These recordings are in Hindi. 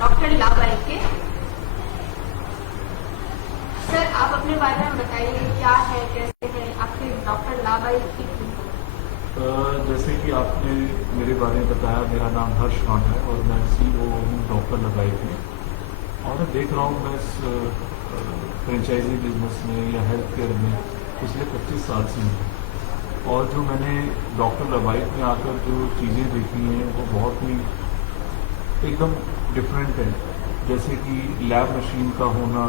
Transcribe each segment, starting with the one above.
डॉक्टर लाबाई के। सर आप अपने बारे में बताइए, क्या है, कैसे है आपके डॉक्टर लाबाई की? जैसे कि आपने मेरे बारे में बताया, मेरा नाम हर्ष खान है और मैं CEO हूँ डॉक्टर लाबाई में। और मैं देख रहा हूँ मैं इस फ्रेंचाइजी बिजनेस में या हेल्थ केयर में पिछले 25 साल से हूँ। और जो मैंने डॉक्टर लाबाई में आकर जो चीज़ें देखी हैं वो बहुत ही एकदम डिफरेंट है। जैसे कि लैब मशीन का होना,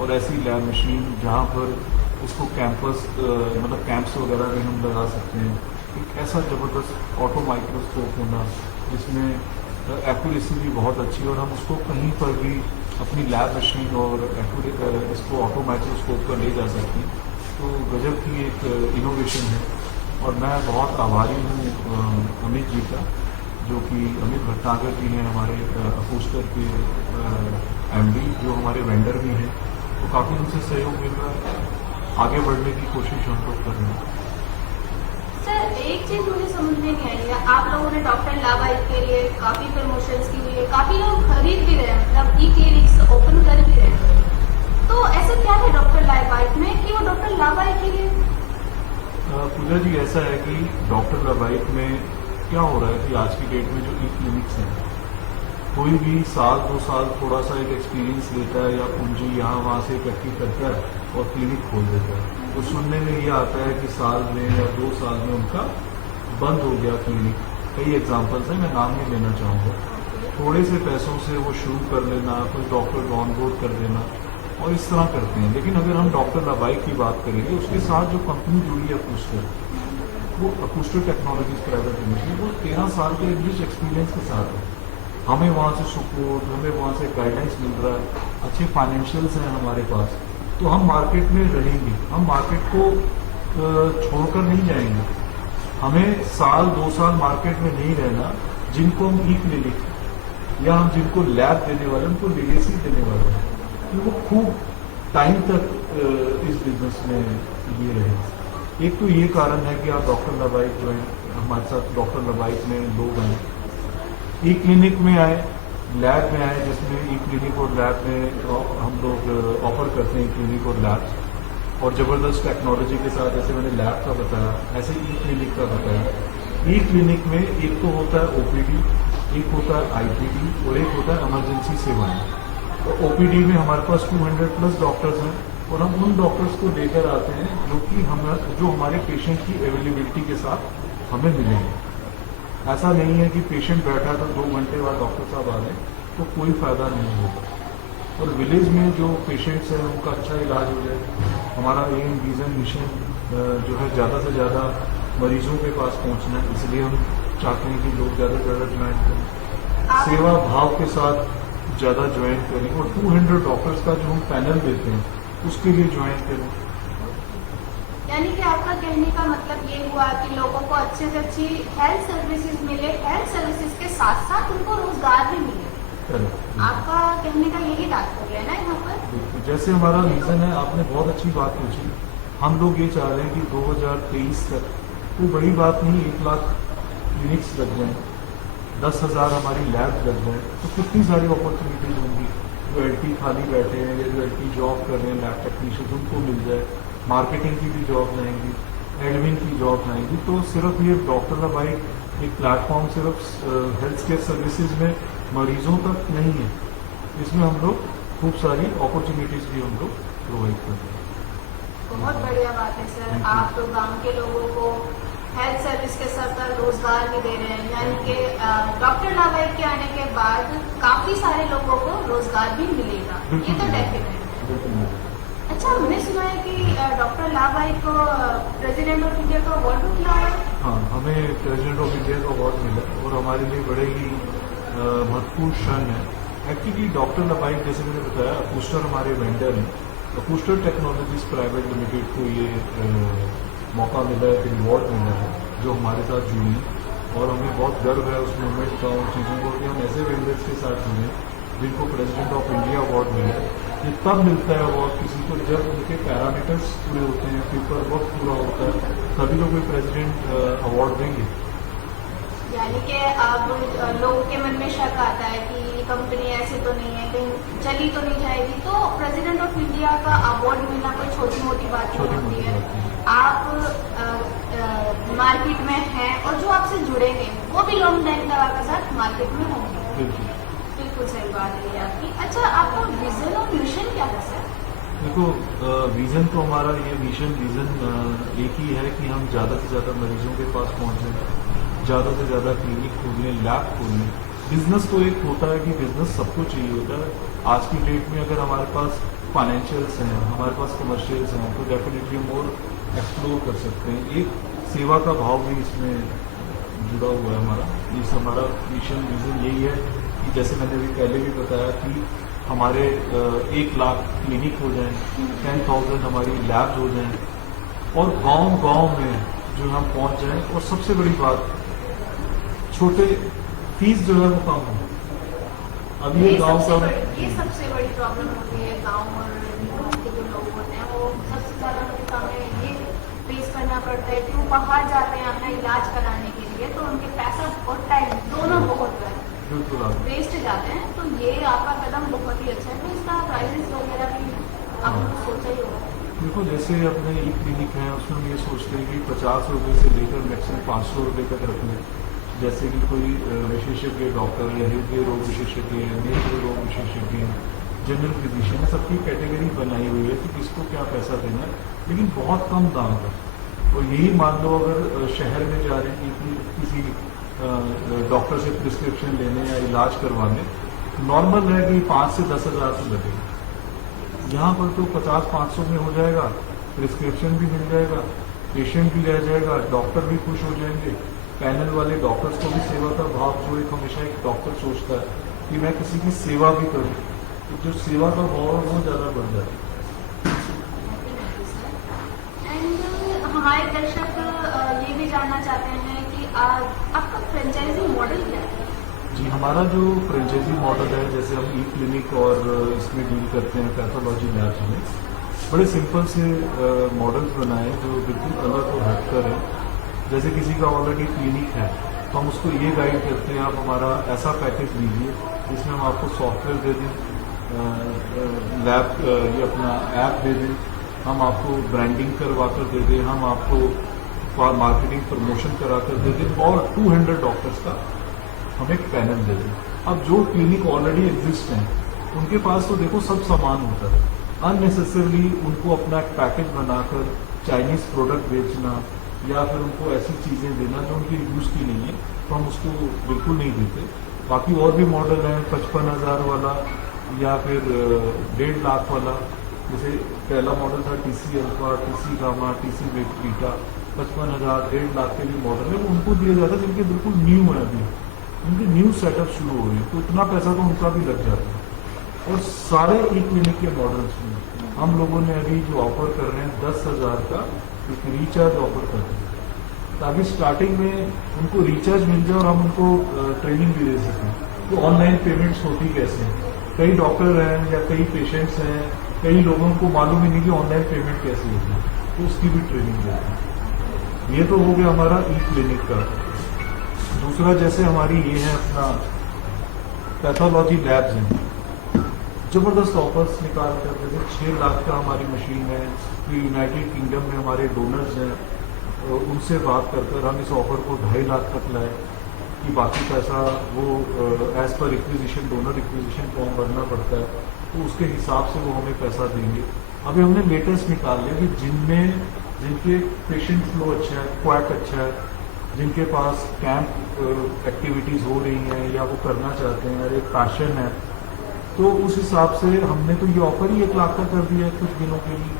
और ऐसी लैब मशीन जहाँ पर उसको कैंपस मतलब कैंप्स वगैरह में हम लगा सकते हैं। एक ऐसा ज़बरदस्त ऑटो माइक्रोस्कोप होना जिसमें एक्यूरेसी भी बहुत अच्छी, और हम उसको कहीं पर भी अपनी लैब मशीन और इसको ऑटो माइक्रोस्कोप पर ले जा सकते हैं। तो गजब की एक इनोवेशन है। और मैं बहुत आभारी हूँ अमित जी का, जो कि अमित भटनागर जी हैं हमारे अकूस्टर के MD, जो हमारे वेंडर भी हैं। तो काफ़ी उनसे सहयोग मिल रहा है, आगे बढ़ने की कोशिश हम लोग कर रहे हैं। सर एक चीज मुझे समझ में नहीं आई है, आप लोगों ने डॉक्टर लाबाई के लिए काफी प्रमोशंस की हुई है, काफी लोग खरीद भी रहे हैं, मतलब ई-क्लिनिक्स ओपन कर भी रहे हैं। तो ऐसा क्या है डॉक्टर लाबाई में कि वो डॉक्टर लाबाई के लिए? पूजा जी, ऐसा है कि डॉक्टर लाबाई में क्या हो रहा है कि आज की डेट में जो ई-क्लिनिक्स हैं, कोई भी साल 2 साल थोड़ा सा एक एक्सपीरियंस लेता है या पूंजी यहाँ वहाँ से इकट्ठी करता है और क्लिनिक खोल देता है। तो सुनने में ये आता है कि साल में या 2 साल में उनका बंद हो गया क्लिनिक। कई एग्जांपल्स हैं, मैं नाम नहीं लेना चाहूँगा। थोड़े से पैसों से वो शुरू कर लेना, कोई डॉक्टर को ऑनबोर्ड कर देना, और इस तरह करते हैं। लेकिन अगर हम डॉक्टर लाबाई की बात करेंगे, उसके साथ जो कंपनी जुड़ी है अकूस्टर, वो अकूस्टर टेक्नोलॉजीज प्राइवेट लिमिटेड, वो 13 साल के इंग्लिश एक्सपीरियंस के साथ है। हमें वहाँ से सपोर्ट, हमें वहाँ से गाइडेंस मिल रहा है, अच्छे फाइनेंशियल्स हैं हमारे पास। तो हम मार्केट में रहेंगे, हम मार्केट को छोड़कर नहीं जाएंगे। हमें साल 2 साल मार्केट में नहीं रहना। जिनको हम ई-क्लिनिक या हम जिनको लैब देने वाले, उनको लेगेसी देने वाले हैं कि वो खूब टाइम तक इस बिजनेस में ये रहे। एक तो ये कारण है कि आप डॉक्टर लाबाई जो है हमारे साथ, डॉक्टर लाबाई में लोग हैं, ई-क्लिनिक में आए, लैब में आए, जिसमें ई-क्लिनिक और लैब में हम लोग ऑफर करते हैं क्लिनिक और लैब, और ज़बरदस्त टेक्नोलॉजी के साथ। जैसे मैंने लैब का बताया, ऐसे ई-क्लिनिक का बताया। ई-क्लिनिक में एक तो होता है OPD, एक होता है IPD और एक होता है इमरजेंसी सेवाएं। तो OPD में हमारे पास 200+ डॉक्टर्स हैं, और हम उन डॉक्टर्स को लेकर आते हैं जो हमारे पेशेंट की अवेलेबिलिटी के साथ हमें मिलेंगे। ऐसा नहीं है कि पेशेंट बैठा तो 2 घंटे बाद डॉक्टर साहब आ रहे, तो कोई फ़ायदा नहीं होगा। और विलेज में जो पेशेंट्स हैं उनका अच्छा इलाज हो जाए, हमारा एम, विज़न, मिशन जो है ज़्यादा से ज़्यादा मरीजों के पास पहुंचना है। इसलिए हम चाहते हैं कि लोग ज़्यादा से ज़्यादा ज्वाइन करें, सेवा भाव के साथ ज़्यादा ज्वाइन करें, और 200 डॉक्टर्स का जो हम पैनल देते हैं उसके लिए ज्वाइन करें। यानी कि आपका कहने का मतलब ये हुआ कि लोगों को अच्छे से अच्छी हेल्थ सर्विसेज मिले, हेल्थ सर्विसेज के साथ साथ उनको रोजगार भी मिले। आपका कहने का यही तात्पर्य है ना यहाँ पर? जैसे हमारा रीजन है, आपने बहुत अच्छी बात पूछी। हम लोग ये चाह रहे हैं कि 2023 तक कोई बड़ी बात नहीं, 1 लाख क्लिनिक्स लग जाएं, 10,000 हमारी लैब लग जाए, तो कितनी सारी अपॉर्चुनिटीज होंगी। जो LT खाली बैठे हैं या जो LT जॉब कर रहे हैं, लैब टेक्नीशियन, उनको मिल जाए। मार्केटिंग की भी जॉब आएंगी, एडमिन की जॉब आएंगी। तो सिर्फ ये डॉक्टर लाबाई एक प्लेटफॉर्म सिर्फ हेल्थ केयर सर्विसेज में मरीजों तक नहीं है, इसमें हम लोग खूब सारी अपॉर्चुनिटीज भी हम लोग प्रोवाइड कर रहे हैं। बहुत बढ़िया बात है सर, आप तो गांव के लोगों को हेल्थ सर्विस के साथ रोजगार भी दे रहे हैं। यानी कि डॉक्टर लाबाई के आने के बाद काफी सारे लोगों को रोजगार भी मिलेगा, ये तो डेफिनेट है। अच्छा, हमने सुना है कि डॉक्टर लाबाई को प्रेसिडेंट ऑफ इंडिया का अवार्ड भी मिला है। हाँ, हमें प्रेसिडेंट ऑफ इंडिया का अवार्ड मिला, और हमारे लिए बड़े ही महत्वपूर्ण क्षण है। एक्चुअली डॉक्टर लाबाई, जैसे मैंने बताया, अकूस्टर हमारे वेंडर हैं। अकूस्टर टेक्नोलॉजीज प्राइवेट लिमिटेड को ये मौका मिला है, एक अवार्ड मिला है जो हमारे साथ जुड़ी, और हमें बहुत गर्व है उस मूवमेंट का, उन चीज़ों को, कि हम ऐसे वेंडर्स के साथ जुड़े जिनको प्रेसिडेंट ऑफ इंडिया अवार्ड मिला है। ये तब मिलता है अवार्ड किसी को जब उनके पैरामीटर्स पूरे होते हैं, पेपर वर्क पूरा होता है, तभी तो कोई प्रेसिडेंट अवार्ड देंगे। यानी कि अब लोगों के मन में शक आता है कि ये कंपनी ऐसे तो नहीं है, कहीं चली तो नहीं जाएगी। तो प्रेसिडेंट ऑफ इंडिया का अवार्ड मिलना कोई छोटी मोटी बात नहीं होती है। आप मार्केट में हैं और जो आपसे जुड़ेंगे वो भी लॉन्ग टाइम तक आपके साथ मार्केट में होंगे। बिल्कुल सही बात है आपकी। अच्छा, आपका विजन और मिशन क्या है सर? देखो, विज़न तो हमारा ये विज़न एक ही है कि हम ज़्यादा से ज़्यादा मरीजों के पास पहुँचें, ज़्यादा से ज़्यादा क्लिनिक खोलें, लैब खोलें। बिजनेस तो एक होता है कि बिजनेस सबको चाहिए होता है। आज की डेट में अगर हमारे पास फाइनेंशियल्स हैं, हमारे पास कमर्शियल्स हैं, तो डेफिनेटली हम और एक्सप्लोर कर सकते हैं। एक सेवा का भाव भी इसमें जुड़ा हुआ है हमारा। इस हमारा मिशन विज़न यही है कि जैसे मैंने अभी पहले भी बताया कि हमारे 1 लाख क्लिनिक हो जाएं, 10,000 हमारी लैब्स हो जाएं और गांव-गांव में जो हम पहुंच जाएं। और सबसे बड़ी बात, छोटे फीस जो है वो कम हो। अब ये गांव का ये सबसे बड़ी प्रॉब्लम होती है। गांव और गाँव के जो लोग होते हैं वो सबसे ज़्यादा हमें ये फेस करना पड़ता है कि वो बाहर जाते हैं अपना इलाज कराने के लिए, तो उनके पैसा और टाइम दोनों बहुत वेस्ट जाते हैं। तो ये आपका कदम बहुत ही अच्छा है। तो इसका प्राइसेस वगैरह भी आपने सोचा ही होगा। देखो, जैसे अपने ई क्लिनिक है उसमें हम ये सोचते हैं कि 50 रुपये से लेकर मैक्सिमम 500 रुपये तक रख लें। जैसे कि कोई विशेषज्ञ डॉक्टर है, हृदय रोग विशेषज्ञ है, नेत्र रोग विशेषज्ञ है, जनरल फिजिशियन, सबकी कैटेगरी बनाई हुई है कि किसको क्या पैसा देना है, लेकिन बहुत कम दाम का। और यही मान लो अगर शहर में जा रहे हैं कि किसी डॉक्टर से प्रिस्क्रिप्शन लेने या इलाज करवाने, नॉर्मल है कि 5 से 10 हज़ार से लगेगा। यहाँ पर तो 50-500 में हो जाएगा, प्रिस्क्रिप्शन भी मिल जाएगा, पेशेंट भी रह जाएगा, डॉक्टर भी खुश हो जाएंगे। पैनल वाले डॉक्टर्स को भी सेवा का भाव, जो एक हमेशा एक डॉक्टर सोचता है कि मैं किसी की सेवा भी करूँ, तो जो सेवा का भाव है वो ज़्यादा बढ़ जाता है। एंड हमारे दर्शक ये भी जानना चाहते हैं कि आपका फ्रेंचाइजी मॉडल क्या है? जी, हमारा जो फ्रेंचाइजी मॉडल है, जैसे हम ई क्लिनिक और इसमें डील करते हैं पैथोलॉजी लैब्स में, बड़े सिंपल से मॉडल्स बनाए जो बिल्कुल अलग और हटकर हैं। जैसे किसी का ऑलरेडी क्लिनिक है तो हम उसको ये गाइड करते हैं, आप हमारा ऐसा पैकेज लीजिए जिसमें हम आपको सॉफ्टवेयर दे दें, लैब ये अपना ऐप दे दें, हम आपको ब्रांडिंग करवा कर दे दें, हम आपको मार्केटिंग प्रमोशन करा कर दे दें और 200 डॉक्टर्स का हम एक पैनल दे दें। अब जो क्लिनिक ऑलरेडी एग्जिस्ट हैं उनके पास तो देखो सब सामान होता है, अननेसेसरली उनको अपना एक पैकेज बनाकर चाइनीज़ प्रोडक्ट बेचना या फिर उनको ऐसी चीज़ें देना जो उनकी यूज़ की नहीं है, तो हम उसको बिल्कुल नहीं देते। बाकी और भी मॉडल हैं 55,000 वाला या फिर 1.5 लाख वाला। जैसे पहला मॉडल था TC alpha, TC gamma, TC beta, 55,000, 1.5 lakh के भी मॉडल है, वो उनको दिया जाता है जिनके बिल्कुल न्यू है, अभी उनकी न्यू सेटअप शुरू हो रही है, तो इतना पैसा तो उनका भी लग जाता है। और सारे ई क्लिनिक के मॉडल्स में हम लोगों ने अभी जो ऑफर कर रहे हैं 10,000 का एक रिचार्ज ऑफर कर रहे हैं, ताकि स्टार्टिंग में उनको रिचार्ज मिल जाए और हम उनको ट्रेनिंग भी दे सकें तो ऑनलाइन पेमेंट्स होती कैसे हैं। कई डॉक्टर हैं या कई पेशेंट्स हैं, कई लोगों को मालूम ही नहीं कि ऑनलाइन पेमेंट कैसे होती है, तो उसकी भी ट्रेनिंग देते हैं। ये तो हो गया हमारा ई क्लिनिक का। दूसरा, जैसे हमारी ये है अपना पैथोलॉजी लैब्स हैं, ज़बरदस्त ऑफर्स निकाल कर, जैसे 6 लाख का हमारी मशीन है, तो यूनाइटेड किंगडम में हमारे डोनर्स हैं, उनसे बात कर हम इस ऑफर को 2.5 लाख तक लाए कि बाकी पैसा वो as per requisition, donor requisition form भरना पड़ता है, तो उसके हिसाब से वो हमें पैसा देंगे। अभी हमने लेटेस्ट निकाल लिया कि जिनके पेशेंट फ्लो अच्छा है, क्वैक अच्छा है, जिनके पास कैंप एक्टिविटीज़ हो रही हैं या वो करना चाहते हैं और एक पैशन है, तो उस हिसाब से हमने तो ये ऑफर ही 1 लाख का कर दिया है कुछ दिनों के लिए।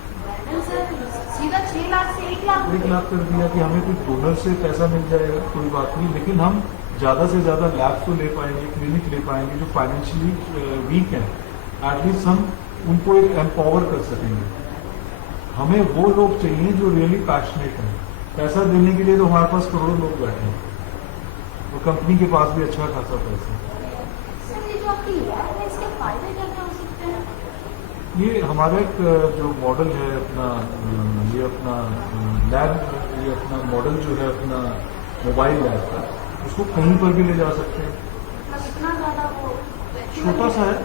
सीधा 6 लाख से 1 लाख 1 लाख कर दिया कि हमें कुछ डोनर से पैसा मिल जाएगा, कोई बात नहीं, लेकिन हम ज़्यादा से ज़्यादा लैब्स तो ले पाएंगे, क्लिनिक ले पाएंगे जो फाइनेंशियली वीक हैं, एटलीस्ट हम उनको एक एम्पावर कर सकेंगे। हमें वो लोग चाहिए जो रियली पैशनेट हैं। पैसा देने के लिए तो हमारे पास करोड़ों लोग बैठे हैं और कंपनी के पास भी अच्छा खासा पैसा। ये हमारा एक जो मॉडल है अपना, ये अपना लैब, ये अपना मॉडल जो है अपना मोबाइल लैब का, उसको कहीं पर भी ले जा सकते हैं। मतलब इतना ज़्यादा वो छोटा सा है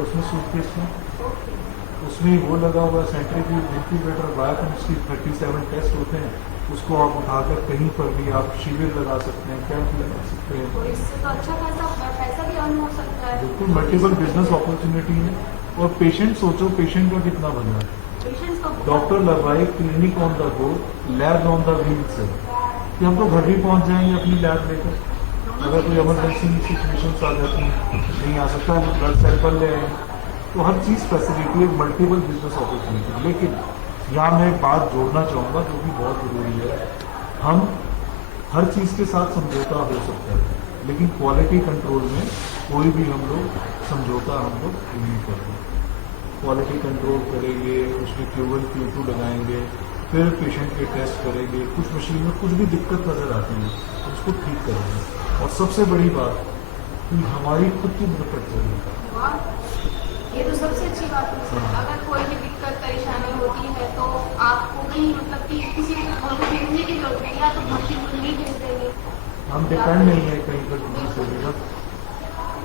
उसमें सूटकेस में, ओके। उसमें वो लगा हुआ सेंट्रीफ्यूज इंक्यूबेटर बायोकेमिस्ट्री 37 टेस्ट होते हैं, उसको आप उठाकर कहीं पर भी आप शिविर लगा सकते हैं, कैंप लगा सकते हैं। तो इससे तो अच्छा खासा पैसा भी अर्न हो सकता है। बिल्कुल मल्टीपल बिजनेस अपॉर्चुनिटी है। और पेशेंट सोचो, पेशेंट का कितना बना है। पेशेंट्स को डॉक्टर लवाई clinic on the go, lab on the wheels है कि हम तो घर भी पहुंच जाएंगे अपनी लैब लेकर। अगर कोई इमरजेंसी सिचुएशन आ जाती है, नहीं आ सकता, ब्लड सैंपल ले आए, तो हर चीज़ फैसिलिटी है, मल्टीपल बिजनेस अपॉर्चुनिटी। लेकिन यहाँ मैं एक बात जोड़ना चाहूँगा जो कि बहुत ज़रूरी है, हम हर चीज़ के साथ समझौता हो सकता है, लेकिन क्वालिटी कंट्रोल में कोई भी हम लोग समझौता हम लोग नहीं करते। क्वालिटी कंट्रोल करेंगे, उसमें Q1 Q2 लगाएंगे, फिर पेशेंट के टेस्ट करेंगे, कुछ मशीन में कुछ भी दिक्कत नज़र आती है तो उसको ठीक करेंगे। और सबसे बड़ी बात कि हमारी खुद की मदद करेंगे। वाह, ये तो सबसे अच्छी बात है। हाँ। अगर कोई भी दिक्कत परेशानी होती है तो आपको भी मतलब कि किसी और को भेजने की जरूरत नहीं, या तो भर्ती को नहीं भेज देंगे। हम डिपेंड नहीं है कहीं पर किसी से भी,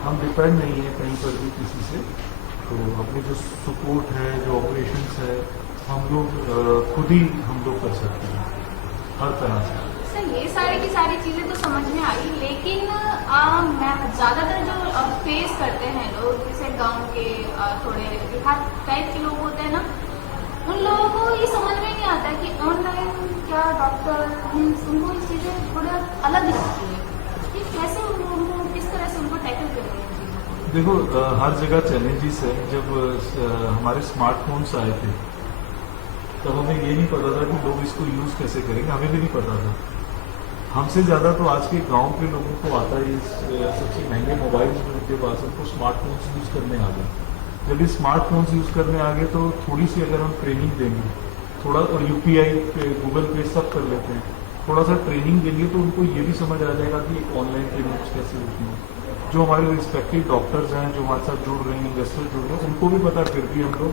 हम डिपेंड नहीं है कहीं पर भी किसी से। तो अपनी जो सपोर्ट है, जो ऑपरेशंस है, हम लोग खुद ही हम लोग कर सकते हैं हर तरह से। सर ये सारी की सारी चीज़ें तो समझ में आई, लेकिन मैं ज़्यादातर जो फेस करते हैं लोग, जैसे गांव के थोड़े देहात टाइप के लोग होते हैं ना, उन लोगों को ये समझ में नहीं आता कि ऑनलाइन क्या डॉक्टर, उनको ये चीज़ें थोड़ा अलग लगती है कि कैसे उनको किस तरह से उनको टैकल करेंगे। देखो हर जगह चैलेंजेस है। जब हमारे स्मार्टफोन्स आए थे तब हमें ये नहीं पता था कि लोग इसको यूज़ कैसे करेंगे, हमें भी नहीं पता था। हमसे ज़्यादा तो आज के गांव के लोगों को आता है इस सबसे महंगे मोबाइल्स में उनके पास, उनको स्मार्टफोन्स यूज़ करने आ गए। जब ये स्मार्टफोन्स यूज़ करने आ गए तो थोड़ी सी अगर हम ट्रेनिंग देंगे, थोड़ा, और UPI पे, गूगल पे सब कर लेते हैं, थोड़ा सा ट्रेनिंग देंगे तो उनको ये भी समझ आ जाएगा कि एक ऑनलाइन पेमेंट्स कैसे होती हैं। जो हमारे रिस्पेक्टिव डॉक्टर्स हैं जो हमारे साथ जुड़ रहे हैं, इन्वेस्टर जुड़ रहे हैं, उनको भी पता, फिर भी हम लोग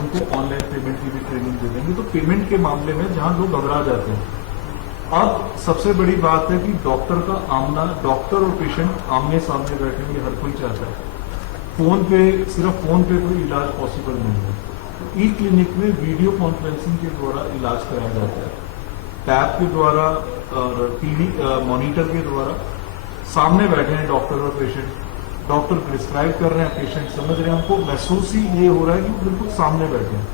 उनको ऑनलाइन पेमेंट की भी ट्रेनिंग दे देंगे। तो पेमेंट के मामले में जहाँ लोग घबरा जाते हैं, अब सबसे बड़ी बात है कि डॉक्टर का आमना, डॉक्टर और पेशेंट आमने सामने बैठेंगे, हर कोई चाहता है। फोन पे, सिर्फ फोन पे कोई इलाज पॉसिबल नहीं है। तो E-क्लिनिक में वीडियो कॉन्फ्रेंसिंग के द्वारा इलाज कराया जाता है, टैब के द्वारा और क्लिनिक मॉनिटर के द्वारा। सामने बैठे हैं डॉक्टर और पेशेंट, डॉक्टर प्रिस्क्राइब कर रहे हैं, पेशेंट समझ रहे हैं, हमको महसूस ही ये हो रहा है कि वो बिल्कुल सामने बैठे हैं,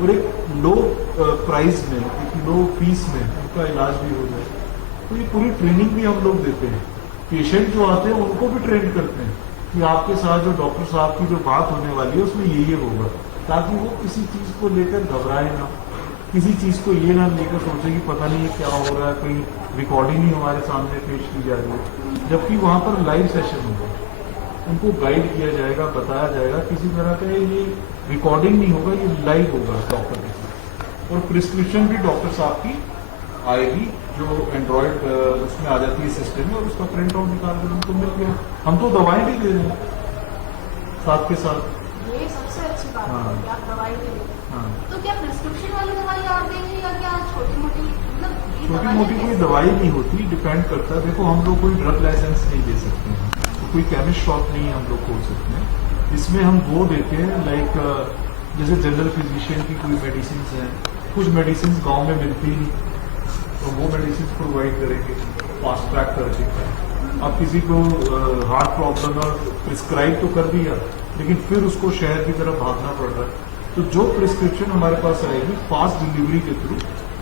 और एक लो प्राइस में, एक लो फीस में उनका इलाज भी हो जाए। तो ये पूरी ट्रेनिंग भी हम लोग देते हैं। पेशेंट जो आते हैं उनको भी ट्रेन करते हैं कि आपके साथ जो डॉक्टर साहब की जो बात होने वाली है उसमें ये होगा, ताकि वो किसी चीज़ को लेकर घबराए ना, किसी चीज़ को ये ना लेकर सोचे कि पता नहीं क्या हो रहा है, कोई रिकॉर्डिंग ही हमारे सामने पेश की जा रही है, जबकि वहाँ पर लाइव सेशन होगा, उनको गाइड किया जाएगा, बताया जाएगा, किसी तरह का ये रिकॉर्डिंग नहीं होगा, ये लाइव होगा डॉक्टर के साथ। और प्रिस्क्रिप्शन भी डॉक्टर साहब की आएगी, जो एंड्रॉयड उसमें आ जाती है सिस्टम में, और उसका प्रिंट आउट निकाल कर उनको मिल गया। हम तो दवाएं भी दे रहे हैं साथ के साथ। ये सबसे अच्छी बात है हाँ। कि आप दवाई दे रहे हैं। हाँ, तो क्या प्रिस्क्रिप्शन वाली दवाई आप देंगे या क्या छोटी मोटी, मतलब ये छोटी दवाई मोटी कोई कैसे- दवाई नहीं होती, डिपेंड करता है। देखो हम लोग कोई ड्रग लाइसेंस नहीं दे सकते हैं, तो कोई केमिस्ट शॉप नहीं हम लोग खोल सकते हैं। इसमें हम वो देते हैं, लाइक जैसे जनरल फिजिशियन की कोई मेडिसिन हैं, कुछ मेडिसिन गांव में मिलती नहीं, तो वो मेडिसिन प्रोवाइड करेंगे फास्ट ट्रैक करके। अब किसी को हार्ट प्रॉब्लम है, प्रिस्क्राइब तो कर दिया, लेकिन फिर उसको शहर की तरफ भागना पड़ रहा है, तो जो प्रिस्क्रिप्शन हमारे पास आएगी फास्ट डिलीवरी के थ्रू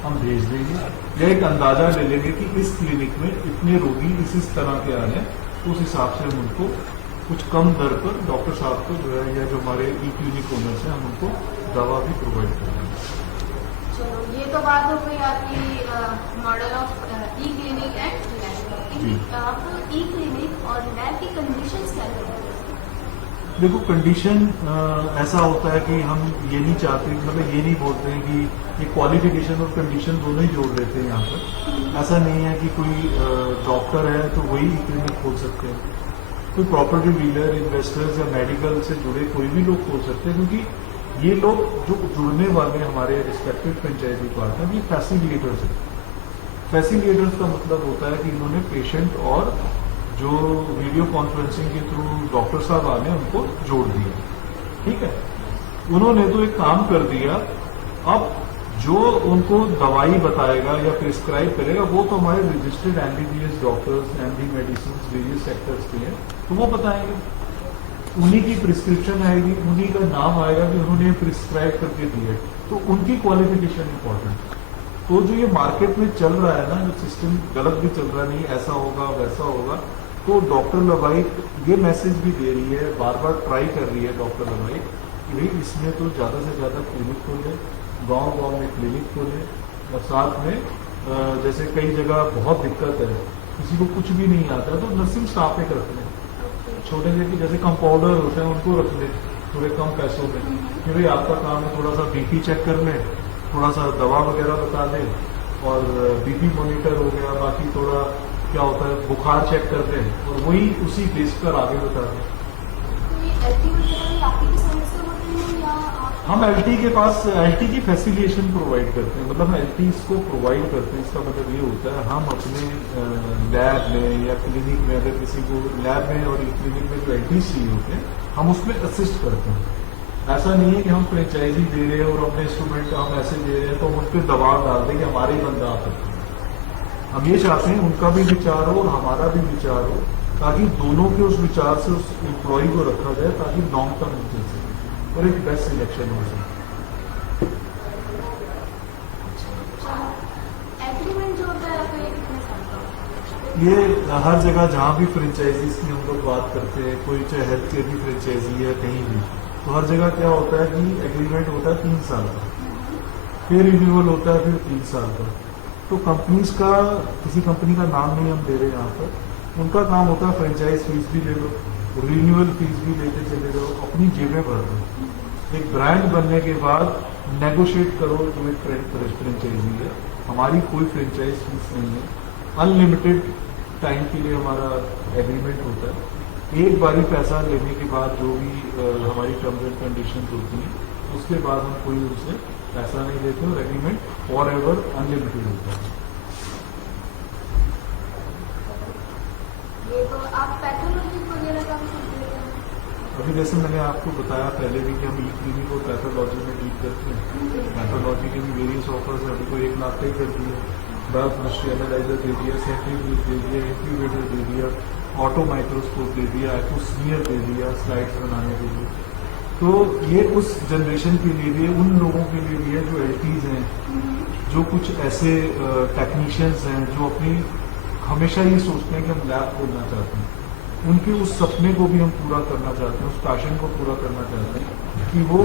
हम भेज देंगे, या एक अंदाजा ले लेंगे कि इस क्लिनिक में इतने रोगी इस तरह के आ रहे हैं, तो उस हिसाब से हम उनको कुछ कम दर पर डॉक्टर साहब को जो है, या जो हमारे E-क्लिनिक ओनर्स हैं, हम उनको दवा भी प्रोवाइड करेंगे। चलो ये तो बात हो गई आपकी मॉडल ऑफ E-क्लिनिक एंड जी। लैब। आप E-क्लिनिक और लैब की कंडीशंस क्या है? देखो कंडीशन ऐसा होता है कि हम ये नहीं चाहते, मतलब ये नहीं बोलते हैं कि ये क्वालिफिकेशन और कंडीशन दोनों ही जोड़ देते हैं यहाँ पर। ऐसा नहीं है कि कोई डॉक्टर है तो वही E-क्लिनिक खोल सकते हैं, कोई प्रॉपर्टी डीलर, इन्वेस्टर्स या मेडिकल से जुड़े कोई भी लोग खोल सकते हैं, क्योंकि ये लोग जो जुड़ने वाले हमारे रिस्पेक्टिव फ्रेंचाइजी पार्टनर, ये फैसिलिटेटर्स हैं। फैसिलिटेटर्स का मतलब होता है कि इन्होंने पेशेंट और जो वीडियो कॉन्फ्रेंसिंग के थ्रू डॉक्टर साहब आने उनको जोड़ दिया, ठीक है। उन्होंने तो एक काम कर दिया, अब जो उनको दवाई बताएगा या प्रिस्क्राइब करेगा वो तो हमारे registered MBBS doctors, MD medicine, various sectors के हैं, तो वो बताएंगे, उन्हीं की प्रिस्क्रिप्शन आएगी, उन्हीं का नाम आएगा कि उन्होंने प्रिस्क्राइब करके दिए, तो उनकी क्वालिफिकेशन इंपॉर्टेंट। तो जो ये मार्केट में चल रहा है ना, जो सिस्टम गलत भी चल रहा है, नहीं ऐसा होगा वैसा होगा, तो डॉक्टर लवाइक ये मैसेज भी दे रही है, बार बार ट्राई कर रही है डॉक्टर लवाइक कि भाई इसमें तो ज़्यादा से ज़्यादा क्लिनिक खोले, गांव-गांव में क्लिनिक खोले, और साथ में जैसे कई जगह बहुत दिक्कत है, किसी को कुछ भी नहीं आता है तो नर्सिंग स्टाफ एक रख लें, छोटे जैसे कंपाउंडर होते हैं उनको रख लें थोड़े कम पैसों में, कि भाई आपका काम है थोड़ा सा बीपी चेक कर लें, थोड़ा सा दवा वगैरह बता दें, और बीपी मॉनिटर हो गया, बाकी थोड़ा क्या होता है बुखार चेक कर दें, और वही उसी बेस पर आगे बता दें। हम एलटी के पास एलटी की फैसिलिटेशन प्रोवाइड करते हैं, मतलब हम एलटी को प्रोवाइड करते हैं, इसका मतलब ये होता है हम अपने लैब में या क्लिनिक में अगर किसी को लैब में और क्लिनिक में जो एलटी चाहिए होते हैं हम उसमें असिस्ट करते हैं। ऐसा नहीं है कि हम फ्रेंचाइजी दे रहे हैं और अपने इंस्ट्रूमेंट हम ऐसे दे रहे हैं तो हम उन पर दबाव डाल दें कि हमारे ही बंदा आ सकते हैं। हम ये चाहते हैं उनका भी विचार हो और हमारा भी विचार हो, ताकि दोनों के उस विचार से उस एम्प्लॉय को रखा जाए, ताकि लॉन्ग टर्म चल सके और एक बेस्ट सिलेक्शन हो सके। ये हर जगह जहाँ भी फ्रेंचाइजीज की हम लोग बात करते हैं, कोई चाहे हेल्थ केयर की फ्रेंचाइजी है कहीं भी, तो हर जगह क्या होता है कि एग्रीमेंट होता है 3 साल का, फिर रिन्यूअल होता है फिर 3 साल का। तो कंपनीज का, किसी कंपनी का नाम नहीं हम दे रहे यहाँ पर, उनका काम होता है फ्रेंचाइज फीस भी ले लो, रिन्यूअल फीस भी लेते चले जाओ, अपनी जेबें भर दो। एक ब्रांड बनने के बाद नेगोशिएट करो जो एक फ्रेंचाइजी है, हमारी कोई फ्रेंचाइज फीस नहीं है, अनलिमिटेड टाइम के लिए हमारा एग्रीमेंट होता है। एक बारी पैसा लेने के बाद जो भी हमारी टर्म्स एंड कंडीशन होती हैं, उसके बाद हम कोई उनसे पैसा नहीं लेते और एग्रीमेंट फॉर एवर अनलिमिटेड होता है। ये तो आप पैथोलॉजी वगैरह का भी कुछ देते हैं? अभी जैसे मैंने आपको बताया पहले भी कि हम ई क्लिनिक और पैथोलॉजी में डील करते हैं। पैथोलॉजी के भी वेरियस ऑफर्स है, अभी को 1 लाख का ही कर दिया, बायोकेमिस्ट्री एनालाइजर दे दिया, सेंट्रीफ्यूज दे दिया, इंक्यूबेटर दे दिया, ऑटो माइक्रोस्कोप दे दिया, एक्यूस्फीयर दे दिया स्लाइड्स बनाने के लिए। तो ये उस जनरेशन के लिए भी है, उन लोगों के लिए भी है जो एलटीज हैं, जो कुछ ऐसे टेक्नीशियंस हैं जो अपनी हमेशा ये सोचते हैं कि हम लैब खोलना चाहते हैं, उनके उस सपने को भी हम पूरा करना चाहते हैं, उस पैशन को पूरा करना चाहते हैं कि वो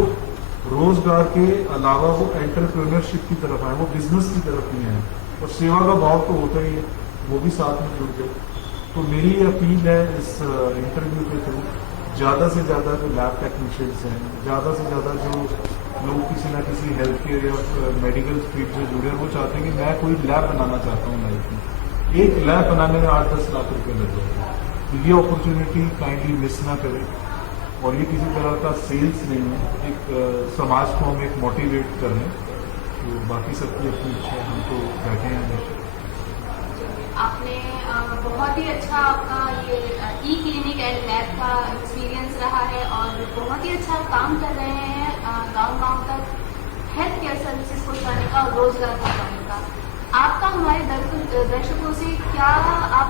रोजगार के अलावा वो एंटरप्रेन्योरशिप की तरफ आए, वो बिजनेस की तरफ नहीं आए, और सेवा का भाव तो होता ही है, वो भी साथ में जुड़ गए। तो मेरी ये अपील है इस इंटरव्यू के थ्रू, ज़्यादा से ज़्यादा जो लैब टेक्नीशियंस हैं, ज़्यादा से ज़्यादा जो लोग किसी ना किसी हेल्थ केयर या मेडिकल फील्ड से जुड़े हैं, वो चाहते हैं कि मैं कोई लैब बनाना चाहता हूँ लाइफ में, एक लैब बनाने में 8-10 लाख रुपए लग जाएगा। तो ये अपॉर्चुनिटी काइंडली मिस ना करें, और ये किसी तरह का सेल्स नहीं है, एक समाज को हम एक मोटिवेट कर रहे हैं। तो बाकी सबकी अपनी इच्छा है, हम तो बैठे हैं हमेशा। आपने बहुत ही अच्छा आपका ये ई क्लिनिक एंड लैब का एक्सपीरियंस रहा है, और बहुत ही अच्छा काम कर रहे हैं गांव-गांव तक हेल्थ केयर सर्विसेज पहुंचाने का और रोजगार पहुंचाने का। आपका हमारे दर्शकों से क्या आप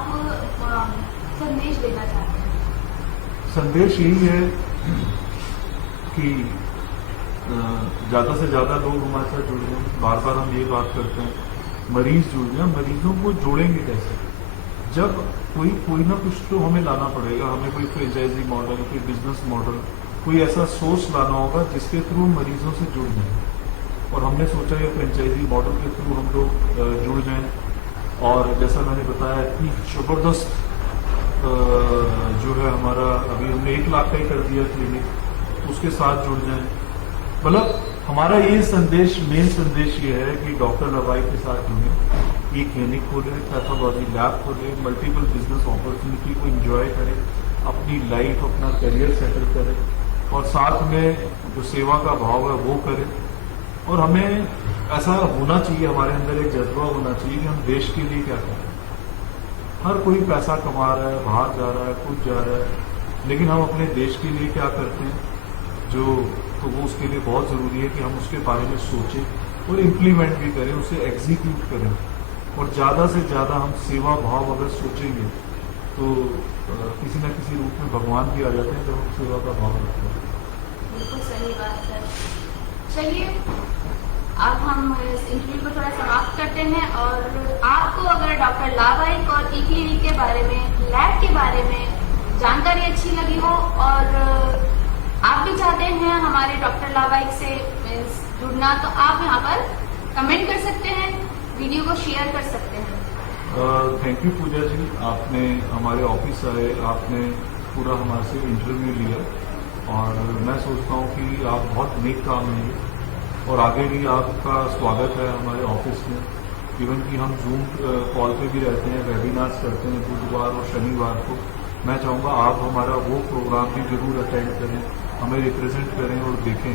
संदेश देना चाहते हैं? संदेश यही है कि ज़्यादा से ज़्यादा लोग हमारे साथ जुड़ जाएं। बार बार हम ये बात करते हैं, मरीज जुड़ जाए, मरीजों को जोड़ेंगे कैसे? जब कोई ना कुछ तो हमें लाना पड़ेगा, हमें कोई फ्रेंचाइजी मॉडल, कोई बिजनेस मॉडल, कोई ऐसा सोर्स लाना होगा जिसके थ्रू मरीजों से जुड़ जाए। और हमने सोचा ये फ्रेंचाइजी मॉडल के थ्रू हम लोग जुड़ जाएं, और जैसा मैंने बताया कि ज़बरदस्त जो है हमारा, अभी हमने 1 लाख का ही कर दिया क्लिनिक, उसके साथ जुड़ जाएं। मतलब हमारा ये संदेश, मेन संदेश ये है कि डॉक्टर लवाई के साथ जुड़ें, एक क्लिनिक खोलें, पैथोलॉजी लैब खोलें, मल्टीपल बिजनेस अपॉर्चुनिटी को एंजॉय करें, अपनी लाइफ, अपना करियर सेटल करें, और साथ में जो सेवा का भाव है वो करें। और हमें ऐसा होना चाहिए, हमारे अंदर एक जज्बा होना चाहिए कि हम देश के लिए क्या करें। हर कोई पैसा कमा रहा है, बाहर जा रहा है, कुछ जा रहा है, लेकिन हम अपने देश के लिए क्या करते हैं, जो तो वो उसके लिए बहुत ज़रूरी है कि हम उसके बारे में सोचें और इम्प्लीमेंट भी करें, उसे एग्जीक्यूट करें। और ज़्यादा से ज़्यादा हम सेवा भाव अगर सोचेंगे तो किसी न किसी रूप में भगवान भी आ जाते हैं जब हम सेवा का भाव रखते हैं। बिल्कुल सही बात है। चलिए अब हम इस इंटरव्यू को थोड़ा समाप्त करते हैं, और आपको अगर डॉक्टर लावाइक और ई क्लिनिक के बारे में, लैब के बारे में जानकारी अच्छी लगी हो और आप भी चाहते हैं हमारे डॉक्टर लावाइक से जुड़ना, तो आप यहाँ पर कमेंट कर सकते हैं, वीडियो को शेयर कर सकते हैं। थैंक यू पूजा जी, आपने हमारे ऑफिस आए, आपने पूरा हमारे से इंटरव्यू लिया, और मैं सोचता हूँ कि आप बहुत नेक काम लेंगे और आगे भी आपका स्वागत है हमारे ऑफिस में। इवन कि हम जूम कॉल पे भी रहते हैं, वेबिनार्स करते हैं बुधवार और शनिवार को। मैं चाहूँगा आप हमारा वो प्रोग्राम भी जरूर अटेंड करें, हमें रिप्रेजेंट करें और देखें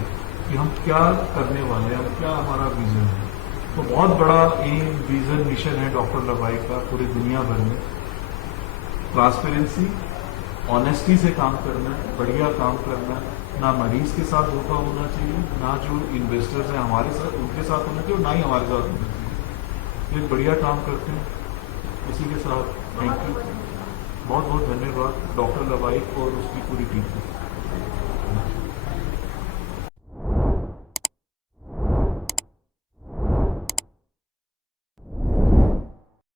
कि हम क्या करने वाले हैं, क्या हमारा विजन है। तो बहुत बड़ा एम, विजन, मिशन है डॉक्टर लावाइक का पूरी दुनिया भर में। ट्रांसपेरेंसी, ऑनेस्टी से काम करना है, बढ़िया काम करना है, ना मरीज के साथ धोखा होना चाहिए, ना जो इन्वेस्टर्स हैं हमारे साथ उनके साथ होना चाहिए, और ना ही हमारे साथ होना चाहिए। ये बढ़िया काम करते हैं। इसी के साथ थैंक यू, बहुत बहुत धन्यवाद डॉक्टर लावाइक और उसकी पूरी टीम को।